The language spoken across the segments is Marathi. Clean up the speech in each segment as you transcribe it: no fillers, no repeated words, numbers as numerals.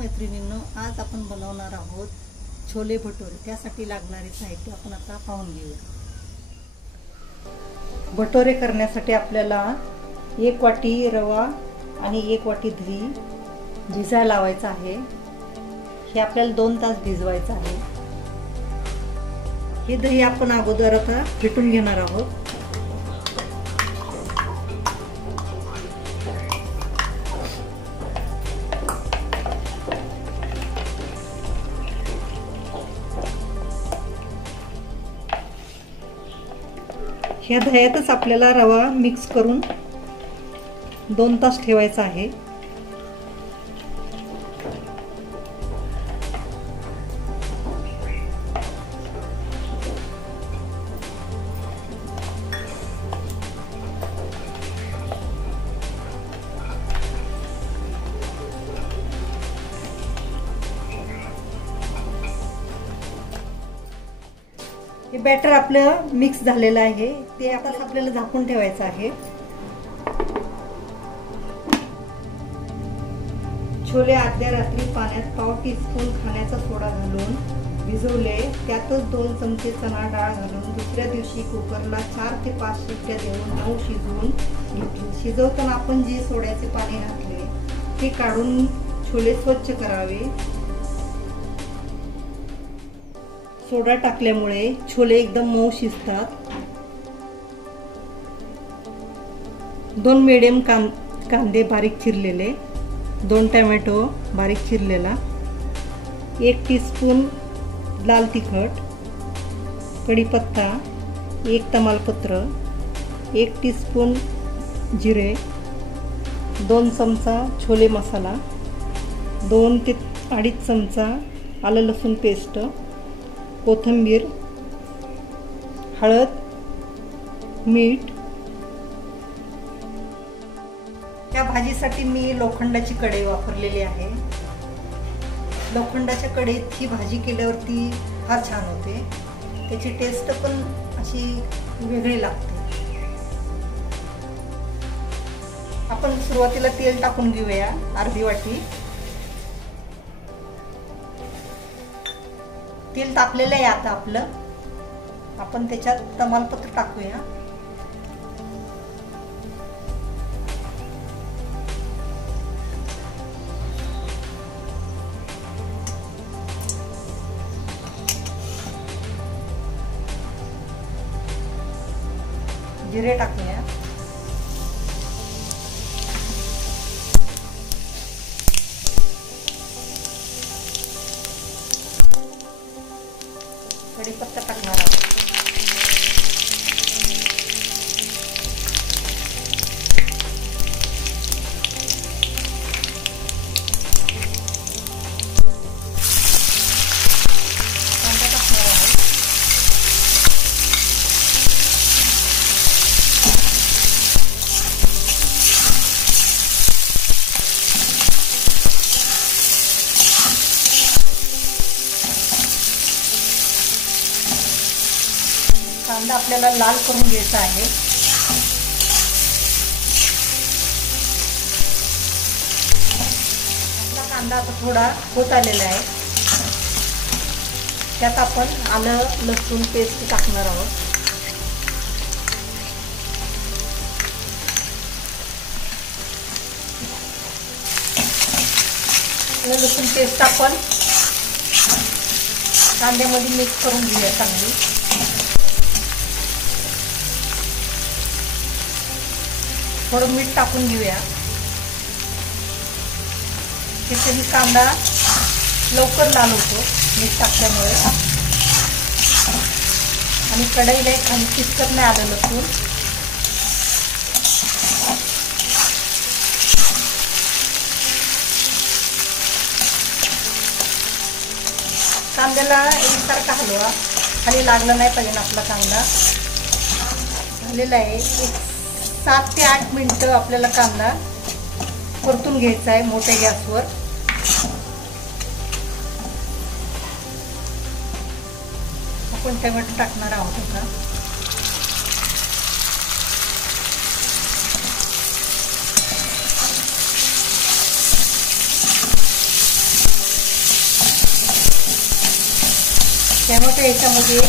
मैत्रिणींनो, आज आपण बनवणार आहोत छोले भटुरे। त्यासाठी लागणारे साहित्य आपण आता पाहून घेऊया। भटुरे करण्यासाठी आपल्याला 1 वाटी रवा आणि 1 वाटी दही भिजायला लावायचं आहे। हे आपल्याला 2 तास भिजवायचं आहे। हे दही आपण अगोदर आता फेटून घेणार आहोत। ह्या दह्यातच आपल्याला रवा मिक्स करून 2 तास ठेवायचा आहे। हे बॅटर आपलं मिक्स झालेलं आहे। ते आता आपल्याला झाकून ठेवायचं आहे। छोले आदल्या रात्री पाण्यात पाव टीस्पून खाण्याचा सोडा घालून भिजवले। त्यातच 2 चमचे चणा डाळ घालून दुसऱ्या दिवशी कुकरला 4 ते 5 शिट्ट्या देऊन मऊ शिजवून घेतले। शिजवताना आपण जे सोड्याचे पाणी घातले ते काढून छोले स्वच्छ करावे। सोडा टाकल्यामुळे छोले एकदम मऊ शिजतात। 2 मीडियम कांदे बारीक चिरलेले, 2 टोमॅटो बारीक चिरलेला, 1 टीस्पून लाल तिखट, कढीपत्ता, 1 तमालपत्र, 1 टीस्पून जिरे, 2 चमचा छोले मसाला, 2 ते 2.5 चमचा आलं लसूण पेस्ट, कोथिंबीर, हळद, मीठ। या भाजीसाठी मी लोखंडाची कढई वापरलेली आहे। लोखंडाच्या कढईत ही भाजी केल्यावरती फार छान होते। त्याची टेस्ट पण अशी वेगळी लागते। आपण सुरुवातीला तेल टाकून घेऊया, अर्धी वाटी। तेल तापलेलं आहे आता आपलं। आपण त्याच्यात तमालपत्र टाकूया। जिरे टाकूया। कढीपत्ता टाकणार आहोत। कांदा टाकणार आहोत। कांदा आपल्याला लाल करून घ्यायचा आहे। आपला कांदा आता थोडा होत आलेला आहे। त्यात आपण आलं लसूण पेस्ट टाकणार आहोत। आलं लसूण पेस्ट आपण कांद्यामध्ये मिक्स करून घेऊया चांगली। थोडं मीठ टाकून घेऊया। त्याच्याने कांदा लवकर लाल होतो मीठ टाकल्यामुळे। आणि कढईला खाली चिकट नाही आलं लसूण। कांद्याला एकसारखा हलवा, खाली लागला नाही पाहिजे आपला कांदा। झालेला आहे। 7 ते 8 मिनिटं आपल्याला कांदा परतून घ्यायचा आहे मोठ्या गॅसवर। आपण टोमॅटो टाकणार आहोत आता। टोमॅटो याच्यामध्ये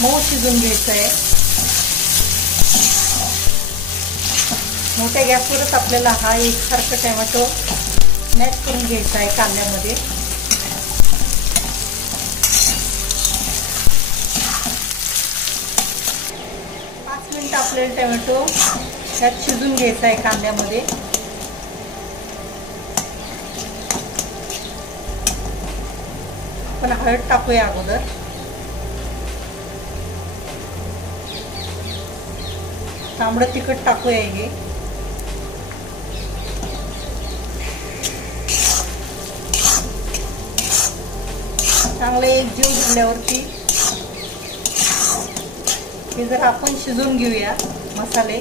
मऊ शिजून घ्यायचं आहे. मोठ्या गॅसवरच आपल्याला हा एकसारखा टोमॅटो मॅश करून घ्यायचा आहे कांद्यामध्ये. आपल्याला टोमॅटो यात शिजून घ्यायचा आहे कांद्यामध्ये. आपण हळद टाकूया अगोदर. तांबडं तिखट टाकूया हे. चांगलं एकजीव झाल्यावरती हे जर आपण शिजवून घेऊया मसाले.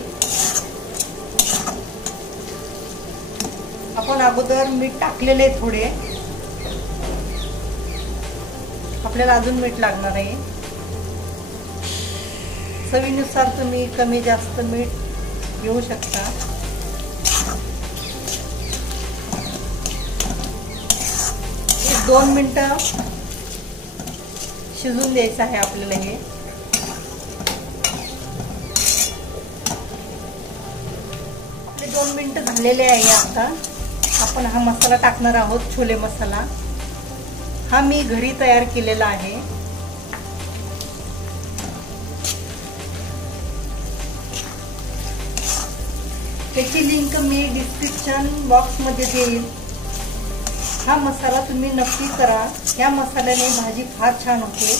आपण अगोदर मीठ टाकलेले थोडे, आपल्याला अजून मीठ लागणार आहे. चवीनुसार तुम्ही कमी जास्त मीठ घेऊ शकता. एक 2 मिनिटं शिजून द्यायचं आहे आपल्याला हे. आपले 2 मिनिटं झालेले आहे. आता आपण हा मसाला टाकणार आहोत, छोले मसाला. हा मी घरी तयार केलेला आहे. त्याची लिंक मी डिस्क्रिप्शन बॉक्समध्ये देईन. हा मसाला तुम्ही नक्की करा. या मसाल्याने भाजी फार छान होते.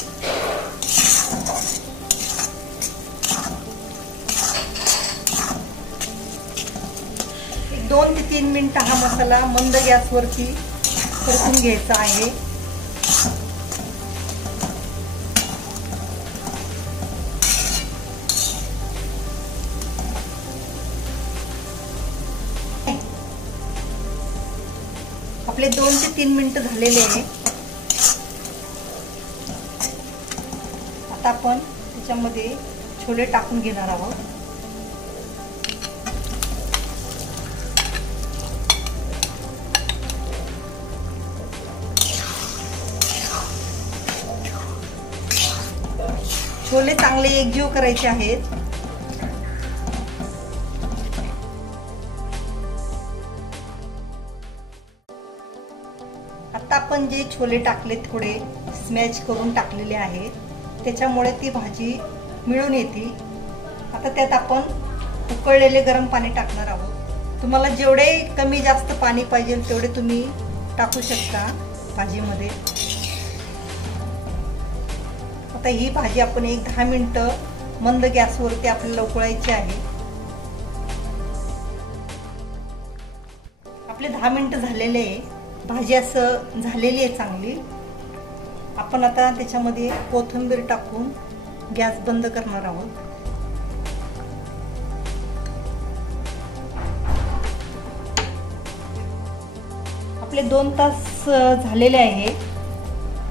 एक 2 ते 3 मिनिटं हा मसाला मंद गॅसवरती परतून घ्यायचा आहे. आपले 2 ते 3 मिनिटं झालेले आहे. आता आपण त्याच्यामध्ये छोले टाकून घेणार आहोत. छोले चांगले एकजीव करायचे आहेत. आता आपण जे छोले टाकले थोडे स्मॅश करून टाकलेले आहेत, त्याच्यामुळे ती भाजी मिळून येते. आता त्यात आपण उकळलेले गरम पाणी टाकणार आहोत. तुम्हाला जेवढे कमी जास्त पाणी पाहिजे तेवढे तुम्ही टाकू शकता भाजीमध्ये. आता ही भाजी आपण एक 10 मिनिटं मंद गॅसवरती आपल्याला उकळायची आहे. आपले 10 मिनिटं झालेले आहे. भाजी असं झालेली आहे चांगली. आपण आता त्याच्यामध्ये कोथिंबीर टाकून गॅस बंद करणार आहोत. आपले 2 तास झालेले आहे.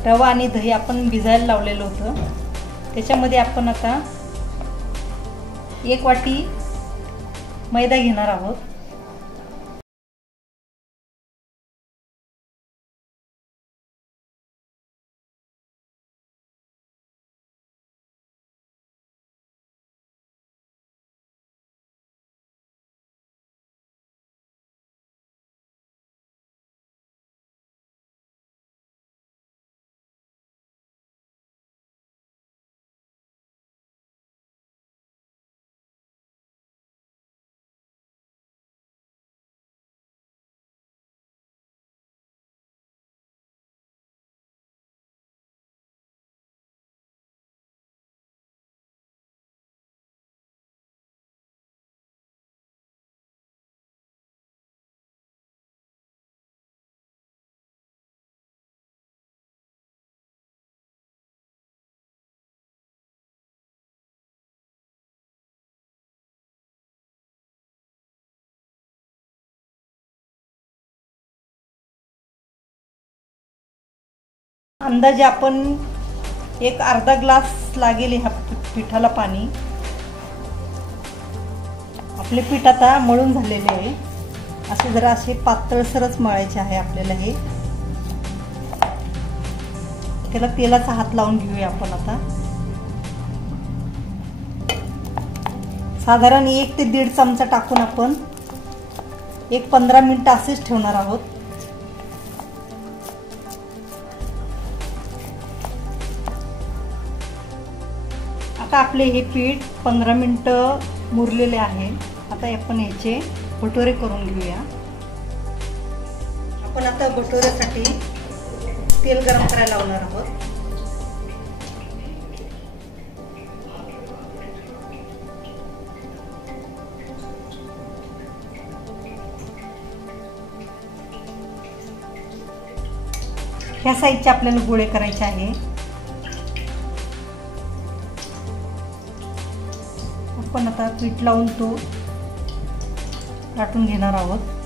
रवा आणि दही आपण भिजायला लावलेलं होतं. त्याच्यामध्ये आपण आता 1 वाटी मैदा घेणार आहोत. अंदाजे आपण एक अर्धा ग्लास लागेल ह्या पिठाला पाणी. आपले पीठ आता मळून झालेले आहे. असे जरा असे पातळसरच मळायचे आहे आपल्याला हे. त्याला तेलाचा हात लावून घेऊया आपण आता. साधारण 1 ते 1.5 चमचा टाकून आपण 15 मिनिटं असेच ठेवणार आहोत. आता आपले हे पीठ 15 मिनिटं मुरलेले आहे. आता आपण याचे भटोरे करून घेऊया. आपण आता भटोऱ्यासाठी तेल गरम करायला लावणार आहोत. ह्या साईजचे आपल्याला गोळे करायचे आहे. आपण आता पीठ लावून तो लाटून घेणार आहोत.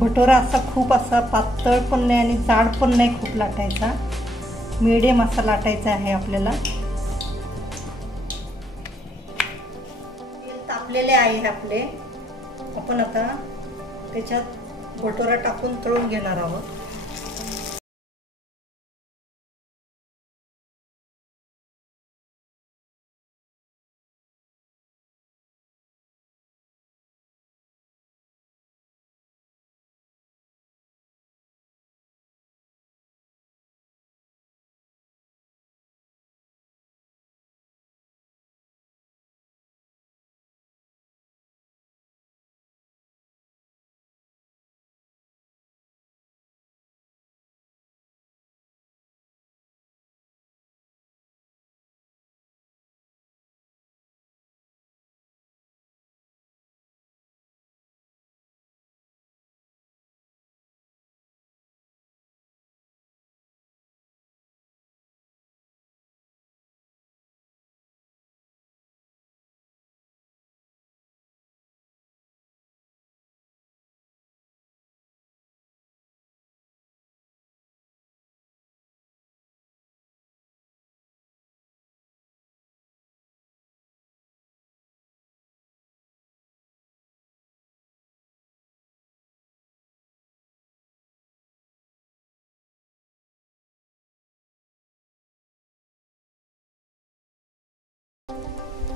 भटोरा असा खूप असा पातळ पण नाही आणि जाड पण नाही खूप लाटायचा, मीडियम असा लाटायचा आहे आपल्याला. तेल तापलेले आहे आपले. आपण आता त्याच्यात भटोरा टाकून तळून घेणार आहोत.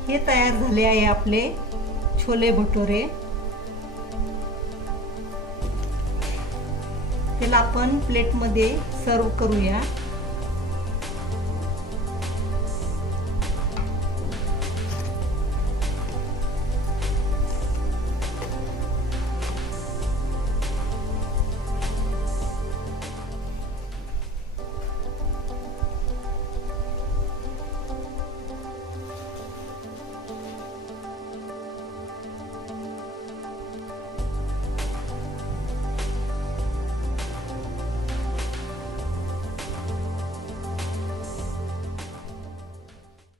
हे तयार झाले आहे आपले छोले भटोरे. त्याला आपण प्लेटमध्ये सर्व करूया.